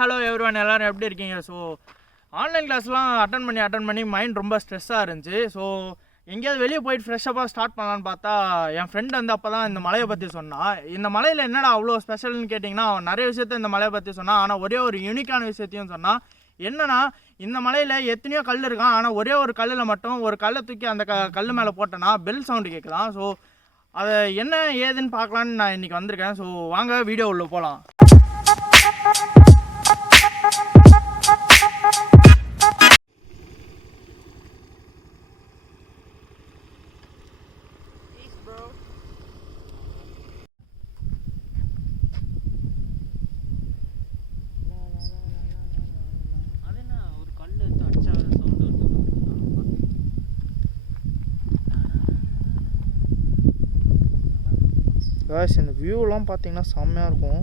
Hello everyone, எல்லோரும் எப்படி இருக்கீங்க? ஸோ ஆன்லைன் கிளாஸ்லாம் அட்டன் பண்ணி மைண்ட் ரொம்ப ஸ்ட்ரெஸ்ஸாக இருந்துச்சு. ஸோ எங்கேயாவது வெளியே போயிட்டு ஃப்ரெஷ்ஷப்பாக ஸ்டார்ட் பண்ணலான்னு பார்த்தா என் ஃப்ரெண்ட் வந்து அப்போ தான் இந்த மலையை பற்றி சொன்னான். இந்த மலையில் என்னடா அவ்வளோ ஸ்பெஷல்னு கேட்டிங்கன்னா, அவன் நிறைய விஷயத்த இந்த மலையை பற்றி சொன்னான். ஆனால் ஒரே ஒரு யூனிக்கான விஷயத்தையும் சொன்னான். என்னன்னா, இந்த மலையில் எத்தனையோ கல் இருக்கான், ஆனால் ஒரே ஒரு கல்லில் மட்டும் ஒரு கல்லை தூக்கி அந்த கல் மேலே போட்டோன்னா பெல் சவுண்டு கேட்குதான். ஸோ அதை என்ன ஏதுன்னு பார்க்கலான்னு நான் இன்றைக்கி வந்திருக்கேன். ஸோ வாங்க வீடியோ உள்ள போகலாம். காய்ஸ், இந்த வியூலாம் பார்த்தீங்கன்னா செம்மையாக இருக்கும்.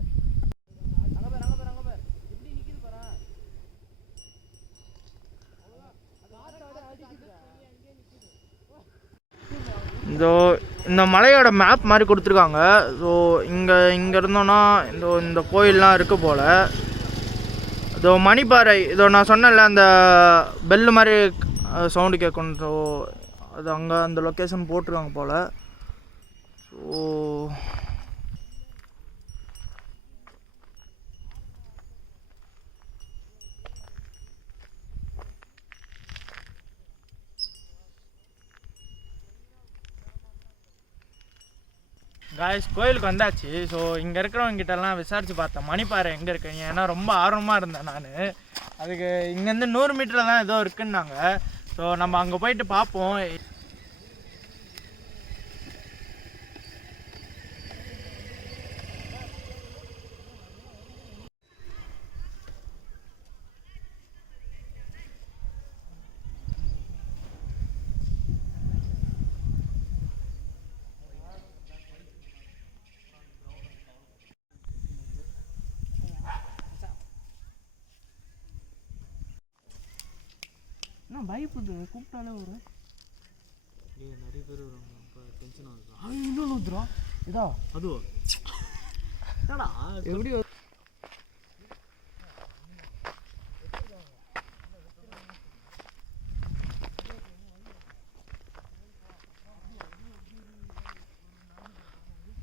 இந்த மலையோட மேப் மாதிரி கொடுத்துருக்காங்க. ஸோ இங்கே இருந்தோன்னா இந்த கோயிலெலாம் இருக்குது போல். இதோ மணிப்பாறை, இதோ நான் சொன்னேன்ல அந்த பெல்லு மாதிரி சவுண்டு கேட்கணும். ஸோ அது அங்கே அந்த லொக்கேஷன் போட்டிருக்காங்க போல். ஸோ காய்ஸ், கோயிலுக்கு வந்தாச்சு. ஸோ இங்கே இருக்கிறவங்கிட்டலாம் விசாரித்து பார்த்தேன் மணிப்பாறை எங்கே இருக்குங்க. ஏன்னா ரொம்ப ஆர்வமாக இருந்தேன் நான். அதுக்கு இங்கேருந்து 100 மீட்டரில் தான் ஏதோ இருக்குன்னாங்க. ஸோ நம்ம அங்கே போயிட்டு பார்ப்போம். பயப்புது கூப்பிட்டாலே ஒரு நிறைய பேர் வருவாங்க. இப்போ டென்ஷன் ஆகுது. இன்னொன்று வந்துடும். இதா அதுவோ என்னடா எப்படி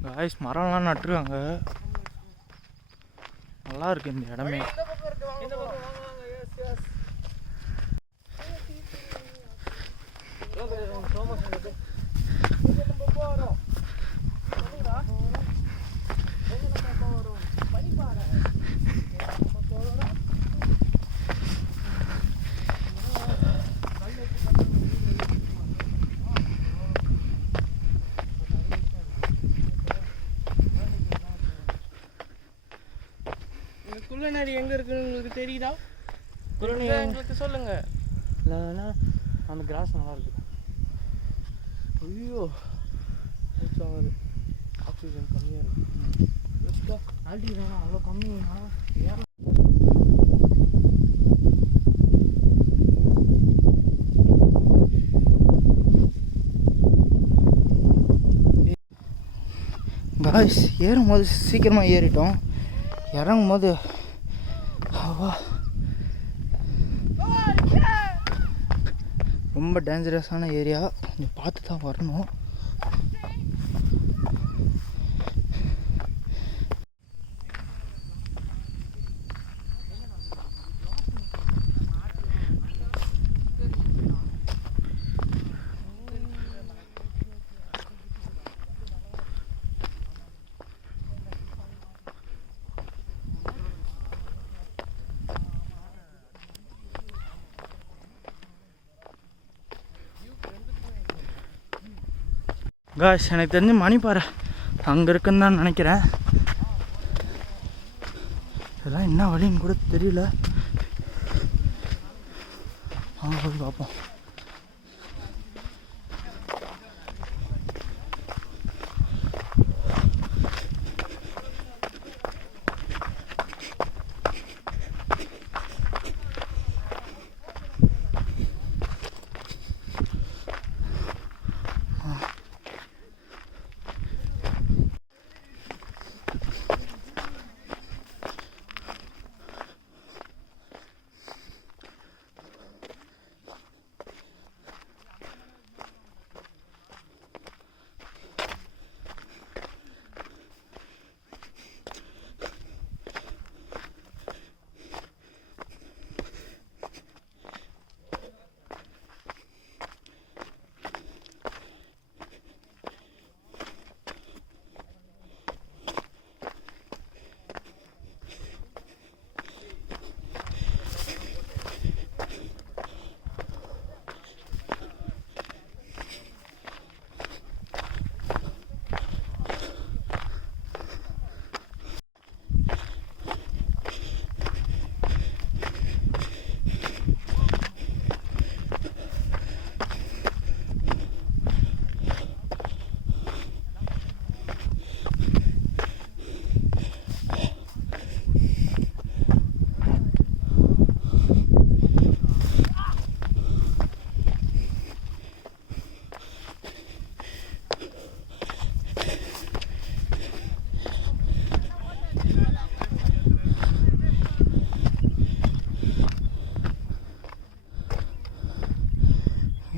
காய்ஸ், மரம்லாம் நட்டுருக்காங்க. நல்லா இருக்கு இந்த இடமே. குள்ளநரி எங்கே இருக்குன்னு உங்களுக்கு தெரியுதா? குள்ளநரி எங்களுக்கு சொல்லுங்க. இல்லைன்னா அந்த கிராஸ் நல்லா இருக்கு. ஐயோ, ஆகுது. ஆக்சிஜன் கம்மியாக இருக்கு. ஆல்டினா அவ்வளோ கம்மியா ஏற. காய்ஸ், ஏறும்போது சீக்கிரமாக ஏறிட்டோம். இறங்கும் போது ரொம்ப டேஞ்சரஸான ஏரியா. கொஞ்சம் பார்த்து தான் வரணும். காய்ஸ், எனக்கு தெரிஞ்சு மணிப்பாறை அங்கே இருக்குன்னு தான் நினைக்கிறேன். இதெல்லாம் என்ன வழின்னு கூட தெரியல. அவங்க போய் பார்ப்போம்.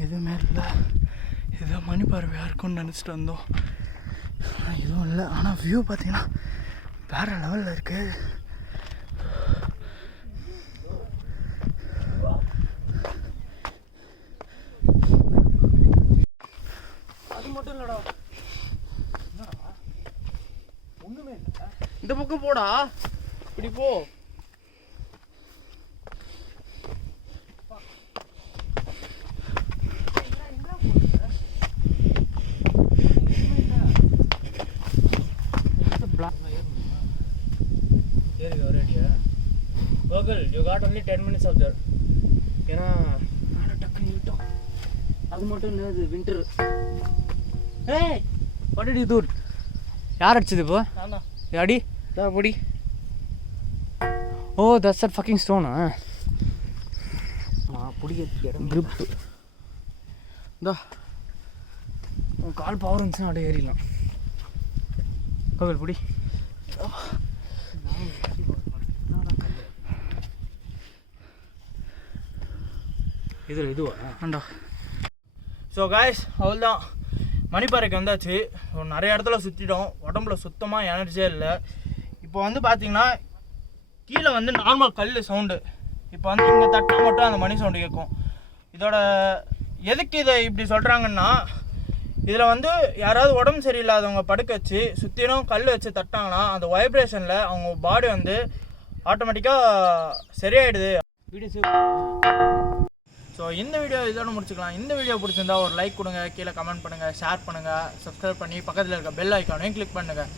எதுவுமே இல்லை. ஏதோ மணிப்பறவையாக இருக்கும்னு நினச்சிட்டு வந்தோம். எதுவும் இல்லை. ஆனால் வியூ பார்த்தீங்கன்னா வேறு லெவலில் இருக்குது. அது மட்டும் இல்லைடா, ஒன்றுமே இல்லை. இந்த பக்கம் போடா, இப்படி போ. Google, you got only 10 minutes of there. ஏன்னா டக்குன்னு விட்டோம். அது மட்டும் இல்லை, இது வின்டர். ஏய், what did you do? யார் அடிச்சது இப்போ? ஆனா அடி பொடி. ஓ, தட்ஸ் தட் ஃபக்கிங் ஸ்டோனா. பிடிக்கிறதுக்கு இடம் grip. இந்தா உன் கால் பவர் இருந்துச்சுன்னா அப்படியே ஏறிடலாம். கோவில் பிடி. இதுவா ஆண்டா. ஸோ காய்ஸ், அவ்வளோதான், மணிப்பாறைக்கு வந்தாச்சு. நிறைய இடத்துல சுற்றிட்டோம். உடம்புல சுத்தமாக எனர்ஜியே இல்லை. இப்போ வந்து பார்த்தீங்கன்னா கீழே வந்து நார்மல் கல் சவுண்டு. இப்போ வந்து இங்கே தட்டா மட்டும் அந்த மணி சவுண்டு கேட்கும். இதோட எதுக்கு இதை இப்படி சொல்கிறாங்கன்னா, இதில் வந்து யாராவது உடம்பு சரியில்லாதவங்க படுக்க வச்சு சுற்றிலும் கல் வச்சு தட்டாங்கன்னா அந்த வைப்ரேஷனில் அவங்க பாடி வந்து ஆட்டோமேட்டிக்காக சரியாயிடுது. ஸோ இந்த வீடியோ இதோட முடிச்சுக்கலாம். இந்த வீடியோ பிடிச்சிருந்தா ஒரு லைக் கொடுங்க, கீழே கமெண்ட் பண்ணுங்கள், ஷேர் பண்ணுங்கள், சப்ஸ்கிரைப் பண்ணி பக்கத்தில் இருக்க பெல் ஐக்கானையும் கிளிக் பண்ணுங்கள்.